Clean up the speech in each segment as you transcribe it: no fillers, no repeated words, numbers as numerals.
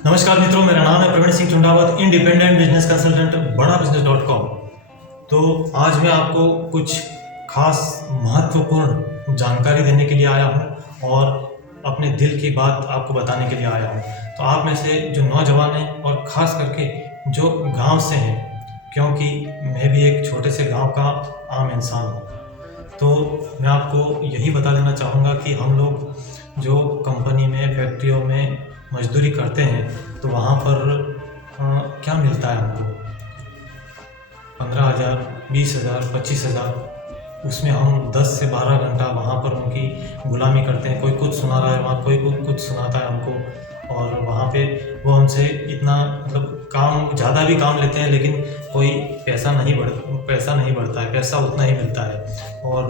नमस्कार मित्रों, मेरा नाम है Praveen Singh Chundawat, independent business consultant Badabusiness dot com. तो आज मैं आपको कुछ खास महत्वपूर्ण जानकारी देने के लिए आया हूं और अपने दिल की बात आपको बताने के लिए आया हूं। तो आप में से जो नौजवान हैं और ख़ास करके जो गांव से हैं, क्योंकि मैं भी एक छोटे से गांव का आम इंसान हूं, तो मैं आपको यही बता देना चाहूँगा कि हम लोग जो कंपनी में, फैक्ट्रियों में मजदूरी करते हैं तो वहाँ पर क्या मिलता है हमको 15,000, 20,000, 25,000। उसमें हम 10 से 12 घंटा वहाँ पर उनकी गुलामी करते हैं। कोई कुछ सुना रहा है, वहाँ कोई कुछ सुनाता है हमको, और वहाँ पे वो हमसे इतना मतलब काम ज़्यादा भी काम लेते हैं, लेकिन कोई पैसा नहीं बढ़ता है, पैसा उतना ही मिलता है। और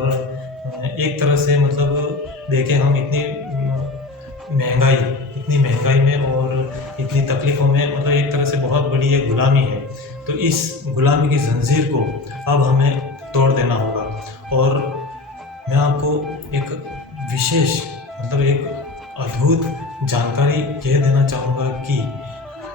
एक तरह से मतलब देखें हम इतनी महंगाई में और इतनी तकलीफ़ों में, मतलब एक तरह से बहुत बड़ी ये गुलामी है। तो इस गुलामी की जंजीर को अब हमें तोड़ देना होगा। और मैं आपको एक विशेष मतलब एक अद्भुत जानकारी यह देना चाहूँगा कि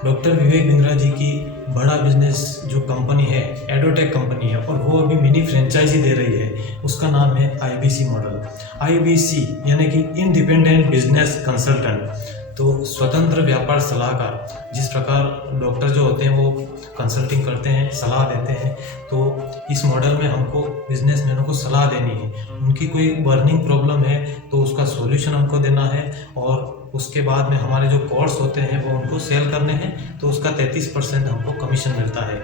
डॉक्टर विवेक बिंद्रा जी की बड़ा बिजनेस जो कंपनी है, एडोटेक कंपनी है, और वो अभी मिनी फ्रेंचाइजी दे रही है। उसका नाम है IBC मॉडल। IBC यानी कि इंडिपेंडेंट बिजनेस कंसल्टेंट, तो स्वतंत्र व्यापार सलाहकार। जिस प्रकार डॉक्टर जो होते हैं वो कंसल्टिंग करते हैं, सलाह देते हैं, तो इस मॉडल में हमको बिजनेसमैनों को सलाह देनी है। उनकी कोई बर्निंग प्रॉब्लम है तो उसका सॉल्यूशन हमको देना है, और उसके बाद में हमारे जो कोर्स होते हैं वो उनको सेल करने हैं, तो उसका 33% हमको कमीशन मिलता है।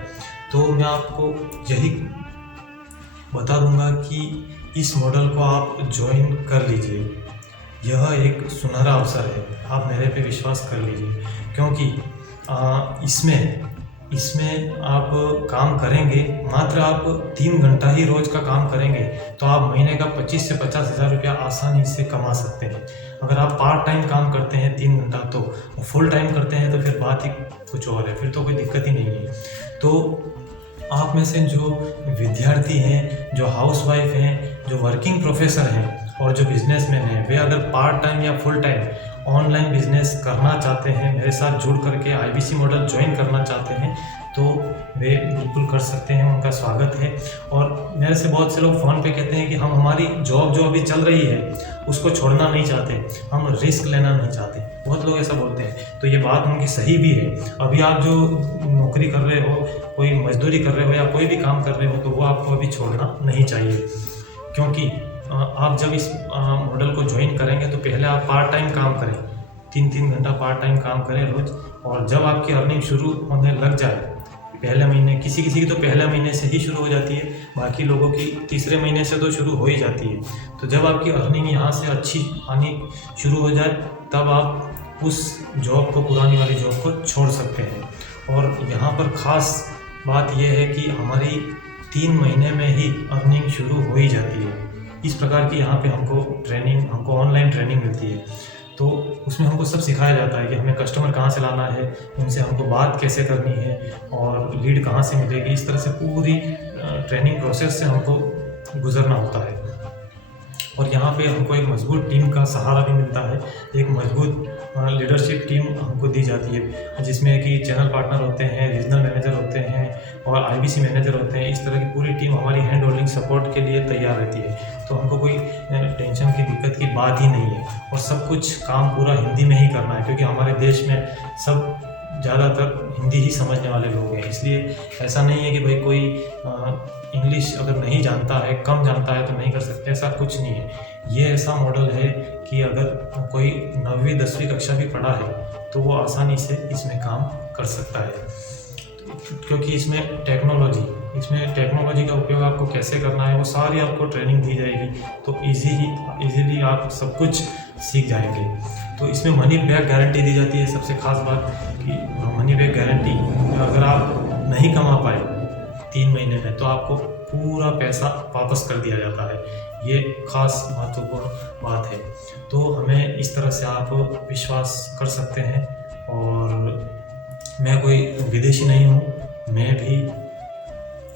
तो मैं आपको यही बता दूंगा कि इस मॉडल को आप ज्वाइन कर लीजिए। यह एक सुनहरा अवसर है, आप मेरे पे विश्वास कर लीजिए, क्योंकि इसमें आप काम करेंगे, मात्र आप 3 घंटा ही रोज़ का काम करेंगे तो आप महीने का 25 से 50,000 रुपया आसानी से कमा सकते हैं। अगर आप पार्ट टाइम काम करते हैं 3 घंटा, तो फुल टाइम करते हैं तो फिर बात ही कुछ और है, फिर तो कोई दिक्कत ही नहीं है। तो आप में से जो विद्यार्थी हैं, जो हाउसवाइफ हैं, जो वर्किंग प्रोफेसर हैं और जो बिजनेसमैन हैं, वे अगर पार्ट टाइम या फुल टाइम ऑनलाइन बिजनेस करना चाहते हैं, मेरे साथ जुड़ करके IBC मॉडल ज्वाइन करना चाहते हैं, तो वे बिल्कुल कर सकते हैं, उनका स्वागत है। और मेरे से बहुत से लोग फ़ोन पे कहते हैं कि हम हमारी जॉब जो अभी चल रही है उसको छोड़ना नहीं चाहते, हम रिस्क लेना नहीं चाहते। बहुत लोग ऐसा बोलते हैं, तो ये बात उनकी सही भी है। अभी आप जो नौकरी कर रहे हो, कोई मजदूरी कर रहे हो या कोई भी काम कर रहे हो, तो वो आपको अभी छोड़ना नहीं चाहिए, क्योंकि आप जब इस मॉडल को ज्वाइन करेंगे तो पहले आप पार्ट टाइम काम करें, 3-3 घंटा पार्ट टाइम काम करें रोज़। और जब आपकी अर्निंग शुरू होने लग जाए, पहले महीने, किसी की तो पहले महीने से ही शुरू हो जाती है, बाकी लोगों की तीसरे महीने से तो शुरू हो ही जाती है। तो जब आपकी अर्निंग यहाँ से अच्छी आनी शुरू हो जाए, तब आप उस जॉब को, पुरानी वाली जॉब को छोड़ सकते हैं। और यहाँ पर ख़ास बात यह है कि हमारी 3 महीने में ही अर्निंग शुरू हो ही जाती है। इस प्रकार की यहाँ पे हमको ऑनलाइन ट्रेनिंग मिलती है। तो उसमें हमको सब सिखाया जाता है कि हमें कस्टमर कहाँ से लाना है, उनसे हमको बात कैसे करनी है, और लीड कहाँ से मिलेगी। इस तरह से पूरी ट्रेनिंग प्रोसेस से हमको गुजरना होता है। और यहाँ पे हमको एक मजबूत टीम का सहारा भी मिलता है, एक मजबूत लीडरशिप टीम हमको दी जाती है, जिसमें कि चैनल पार्टनर होते हैं, रीजनल मैनेजर होते हैं और IBC मैनेजर होते हैं। इस तरह की पूरी टीम हमारी हैंड होल्डिंग सपोर्ट के लिए तैयार रहती है। तो हमको कोई टेंशन की, दिक्कत की बात ही नहीं है। और सब कुछ काम पूरा हिंदी में ही करना है, क्योंकि हमारे देश में सब ज़्यादातर हिंदी ही समझने वाले लोग हैं। इसलिए ऐसा नहीं है कि भाई कोई इंग्लिश अगर नहीं जानता है, कम जानता है तो नहीं कर सकते, ऐसा कुछ नहीं है। ये ऐसा मॉडल है कि अगर कोई 9वीं 10वीं कक्षा भी पढ़ा है तो वो आसानी से इसमें काम कर सकता है, क्योंकि इसमें टेक्नोलॉजी का उपयोग आपको कैसे करना है वो सारी आपको ट्रेनिंग दी जाएगी। तो इजीली आप सब कुछ सीख जाएंगे। तो इसमें मनी बैक गारंटी दी जाती है। सबसे खास बात कि मनी बैक गारंटी, अगर आप नहीं कमा पाए 3 महीने में, तो आपको पूरा पैसा वापस कर दिया जाता है। ये खास महत्वपूर्ण बात है। तो हमें इस तरह से आप विश्वास कर सकते हैं। और मैं कोई विदेशी नहीं हूँ, मैं भी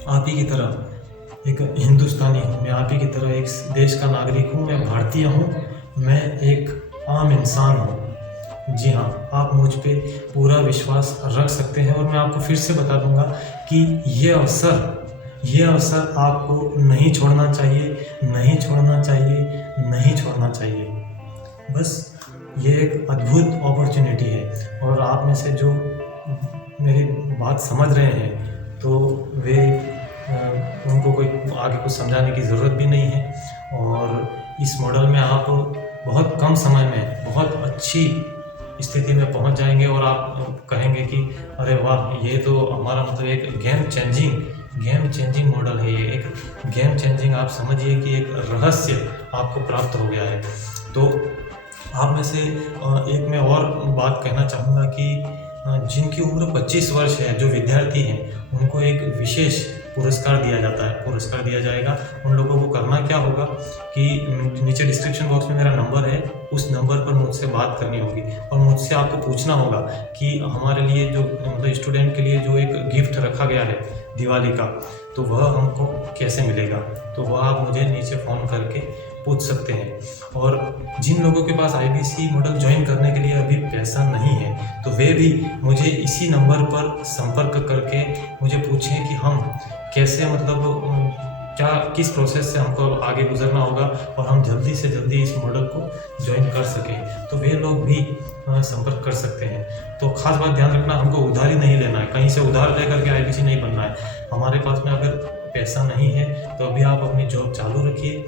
आप ही की तरह एक हिंदुस्तानी हूँ, मैं आप ही की तरह एक देश का नागरिक हूँ, मैं भारतीय हूँ, मैं एक आम इंसान हूँ। जी हाँ, आप मुझ पे पूरा विश्वास रख सकते हैं और मैं आपको फिर से बता दूँगा कि ये अवसर आपको नहीं छोड़ना चाहिए, नहीं छोड़ना चाहिए, नहीं छोड़ना चाहिए। बस ये एक अद्भुत अपॉर्च्युनिटी है और आप में से जो मेरी बात समझ रहे हैं तो वे उनको कोई आगे कुछ समझाने की ज़रूरत भी नहीं है और इस मॉडल में आप बहुत कम समय में बहुत अच्छी स्थिति में पहुंच जाएंगे और आप कहेंगे कि अरे वाह, ये तो हमारा मतलब एक गेम चेंजिंग मॉडल है। ये एक गेम चेंजिंग, आप समझिए कि एक रहस्य आपको प्राप्त हो गया है। तो आप में से एक मैं और बात कहना चाहूँगा कि जिनकी उम्र 25 वर्ष है, जो विद्यार्थी हैं, उनको एक विशेष पुरस्कार दिया जाएगा। उन लोगों को करना क्या होगा कि नीचे डिस्क्रिप्शन बॉक्स में मेरा नंबर है, उस नंबर पर मुझसे बात करनी होगी और मुझसे आपको पूछना होगा कि हमारे लिए जो मतलब स्टूडेंट के लिए जो एक गिफ्ट रखा गया है दिवाली का, तो वह हमको कैसे मिलेगा। तो वह आप मुझे नीचे फ़ोन करके पूछ सकते हैं। और जिन लोगों के पास IBC मॉडल ज्वाइन करने के लिए अभी पैसा नहीं है, तो वे भी मुझे इसी नंबर पर संपर्क करके मुझे पूछें कि हम कैसे मतलब क्या किस प्रोसेस से हमको आगे गुजरना होगा और हम जल्दी से जल्दी इस मॉडल को ज्वाइन कर सकें। तो वे लोग भी संपर्क कर सकते हैं। तो खास बात ध्यान रखना, हमको उधारी नहीं लेना है, कहीं से उधार लेकर के IBC नहीं बनना है। हमारे पास में अगर पैसा नहीं है तो अभी आप अपनी जॉब चालू रखिए,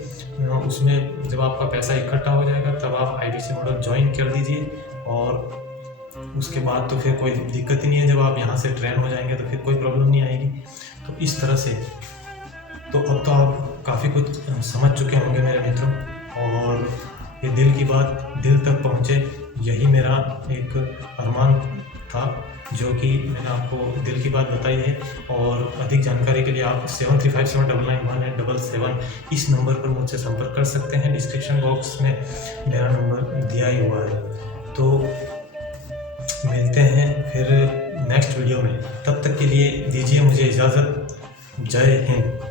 उसमें जब आपका पैसा इकट्ठा हो जाएगा तब आप IBC मॉडल ज्वाइन कर दीजिए और उसके बाद तो फिर कोई दिक्कत ही नहीं है। जब आप यहाँ से ट्रेन हो जाएंगे तो फिर कोई प्रॉब्लम नहीं आएगी। तो इस तरह से तो अब तो आप काफ़ी कुछ समझ चुके होंगे मेरे मित्रों, और ये दिल की बात दिल तक पहुँचे, यही मेरा एक अरमान था जो कि मैंने आपको दिल की बात बताई है। और अधिक जानकारी के लिए आप 7357991877 इस नंबर पर मुझसे संपर्क कर सकते हैं। डिस्क्रिप्शन बॉक्स में मेरा नंबर दिया ही हुआ है। तो मिलते हैं फिर नेक्स्ट वीडियो में, तब तक के लिए दीजिए मुझे इजाज़त। जय हिंद।